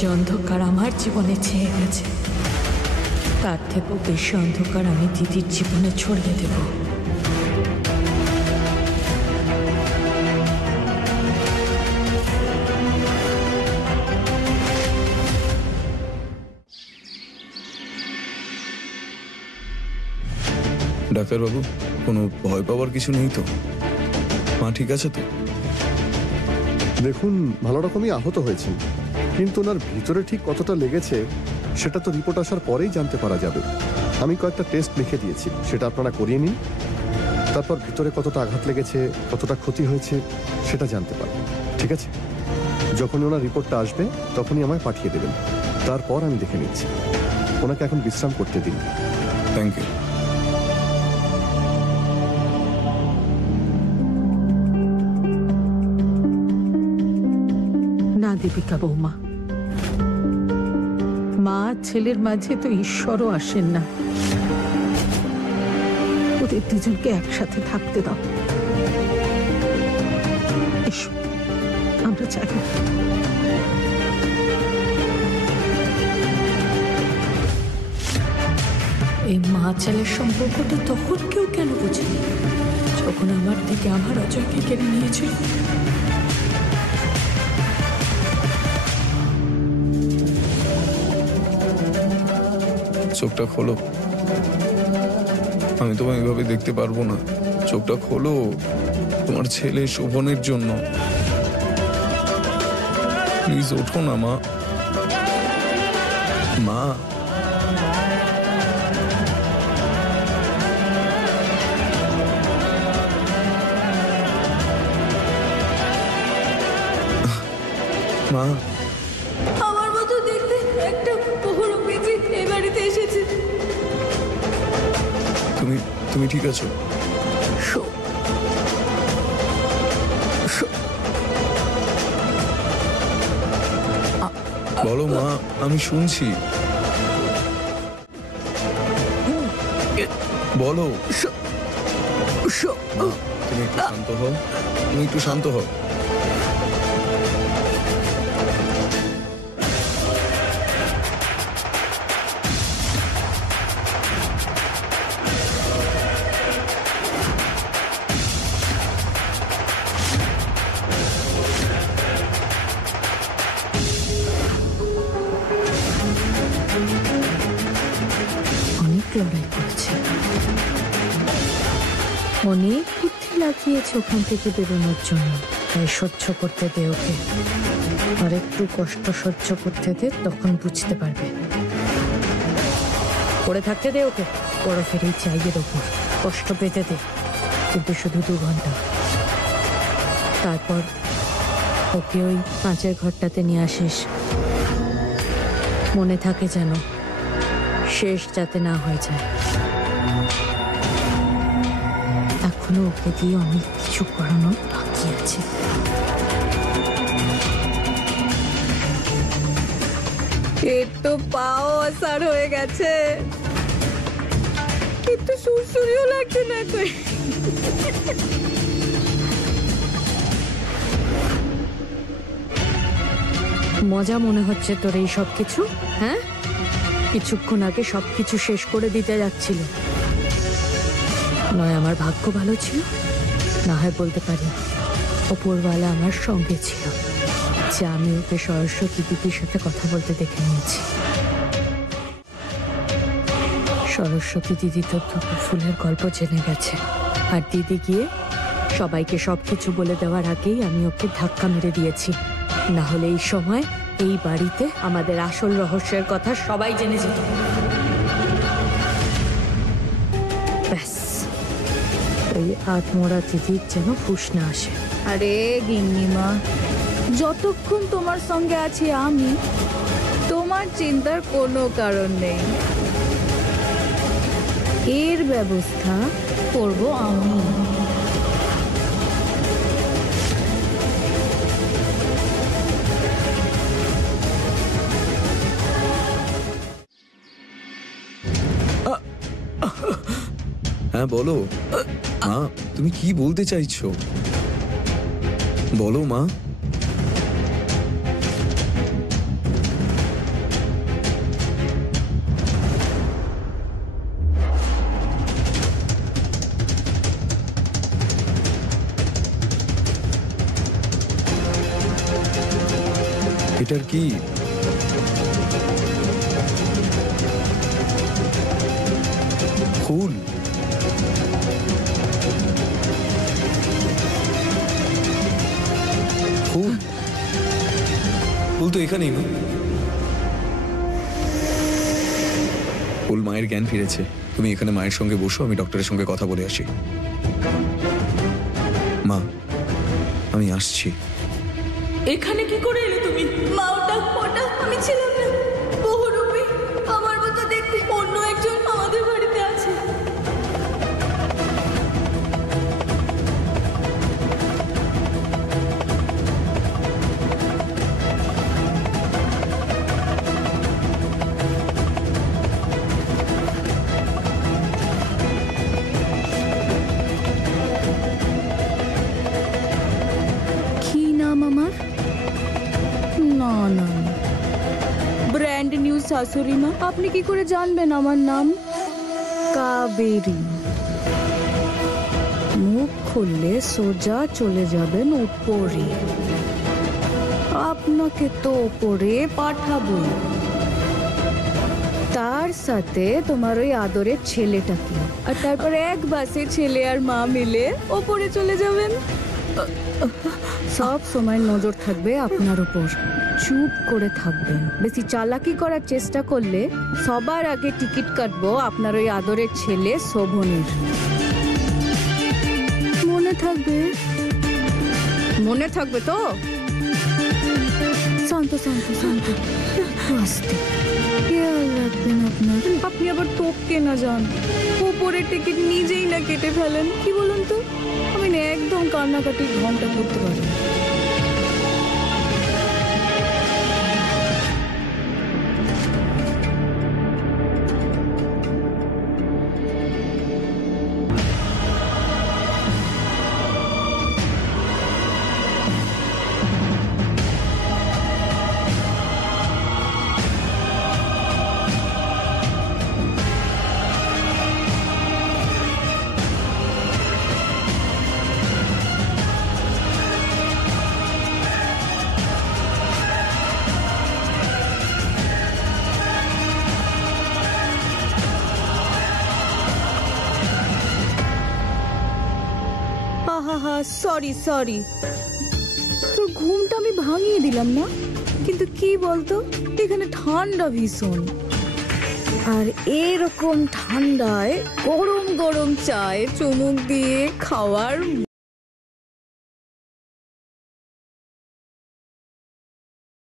যে অন্ধকার আমার জীবনে ছেয়ে গেছে, তার থেকেও বেশি অন্ধকার আমি দিদির জীবনে ছড়িয়ে দেব। ডাক্তারবাবু, কোনো ভয় পাওয়ার কিছু নেই তো? মা ঠিক আছে তো? দেখুন, ভালো রকমই আহত হয়েছেন, কিন্তু ওনার ভিতরে ঠিক কতটা লেগেছে সেটা তো রিপোর্ট আসার পরেই জানতে পারা যাবে। আমি কয়েকটা টেস্ট লিখে দিয়েছি, সেটা আপনারা করিয়ে নিন। তারপর ভিতরে কতটা আঘাত লেগেছে, কতটা ক্ষতি হয়েছে সেটা জানতে পারবেন, ঠিক আছে? যখনই ওনার রিপোর্টটা আসবে তখনই আমায় পাঠিয়ে দেবেন, তারপর আমি দেখে নিচ্ছি। ওনাকে এখন বিশ্রাম করতে দিন। Thank you. না দীপিকা বৌমা, মা ছেলের মাঝে তো ঈশ্বরও আসেন না। ওদের দুজনকে একসাথে থাকতে দাও। এসো, আমরা চাই। এই মা ছেলের সম্পর্কটা তখন কেউ কেন বুঝেনি, যখন আমার থেকে আমার অজয়কে কেড়ে নিয়েছিল। চোখটা খোলো, আমি তোমায় এইভাবে দেখতে পারবো না। চোখটা খোলো, তোমার ছেলে শোভনের জন্য। প্লিজ ওঠো না মা। মা, মা, আমার মতো দেখতে একটা বহুরূপী এই বাড়িতে এসেছে। তুমি ঠিক আছো? বলো মা, আমি শুনছি। বলো। তুমি একটু শান্ত হও, তুমি একটু শান্ত হও। অনেক লড়াই করেছে, অনেক বুদ্ধি লাগিয়েছে ওখান থেকে বেরোনোর জন্য। তাই সহ্য করতে দে ওকে, আর একটু কষ্ট সহ্য করতে দে, তখন বুঝতে পারবে। পড়ে থাকতে দে ওকে, বরফের এই চাইয়ের ওপর কষ্ট পেতে দে, কিন্তু শুধু 2 ঘন্টা। তারপর ওকে ওই কাঁচের ঘরটাতে নিয়ে আসিস, মনে থাকে যেন, শেষ যাতে না হয়ে যায়। এখনো ওকে দিয়ে অনেক কিছু করানো বাকি আছে। এর তো পাও আসার হয়ে গেছে, একটু সুরসুরিও লাগছে না কই। মজা মনে হচ্ছে তোর এই সব কিছু? হ্যাঁ, কিছুক্ষণ আগে সবকিছু শেষ করে দিতে যাচ্ছিল। নয় আমার ভাগ্য ভালো ছিল, না হয় বলতে পারি ওপরওয়ালা আমার সঙ্গে ছিল, যে আমি ওকে সরস্বতী দিদির সাথে কথা বলতে দেখে নিয়েছি। সরস্বতী দিদি তো দুটো ফুলের গল্প জেনে গেছে, আর দিদি গিয়ে সবাইকে সবকিছু বলে দেওয়ার আগেই আমি ওকে ধাক্কা মেরে দিয়েছি। না হলে এই সময় এই বাড়িতে আমাদের আসল রহস্যের কথা সবাই জেনে যেত। ব্যাস, ওই আত্মরা দিদির যেন হুঁশ না আসে। আরে গিন্নিমা, যতক্ষণ তোমার সঙ্গে আছি আমি, তোমার চিন্তার কোনো কারণ নেই। এর ব্যবস্থা করব আমি। হ্যাঁ বলো মা, তুমি কি বলতে চাইছো? বলো মা। এটার কি? ফুল? ফুল? ফুল তো এখানেই না। ফুল, মায়ের জ্ঞান ফিরেছে। তুমি এখানে মায়ের সঙ্গে বসো, আমি ডক্টরের সঙ্গে কথা বলে আসি। মা, আমি আসছি। এখানে কি করে এলে তুমি? মা, ওটা আমি ছিলাম না। বহুরূপী, আমার মতো দেখতে অন্য একজন আমাদের বাড়িতে আছে। কি নাম আমার? না না, ব্র্যান্ড নিউ শাশুড়ি মা। আপনি কি করে জানবেন আমার নাম? কাবেরী। মুখ খুললে সোজা চলে যাবেন উপরে। আপনাকে তো উপরে পাঠাবো, তার সাথে তোমার ওই আদরের ছেলেটাকে, আর তারপরে এক বাসে ছেলে আর মা মিলে ওপরে চলে যাবেন। সব সময় নজর থাকবে আপনার উপর। চুপ করে থাকবেন। বেশি চালাকি করার চেষ্টা করলে সবার আগে টিকিট কাটবো আপনার ওই আদরের ছেলে শোভনের। মনে থাকবে? মনে থাকবে তো? শান্ত শান্ত শান্ত, আস্তে। খেয়াল রাখবেন আপনার। আপনি আবার টপকে না যান, উপরের টিকিট নিজেই না কেটে ফেলেন। কি বলুন তো, আমি না একদম কান্নাকাটি ঘন্টা করতে পারি। সরি সরি, তোর ঘুমটা আমি ভাঙিয়ে দিলাম না। কিন্তু কি বলতো, এখানে ঠান্ডা ভীষণ, আর এরকম ঠান্ডায় গরম গরম চায়ে চুমুক দিয়ে খাওয়ার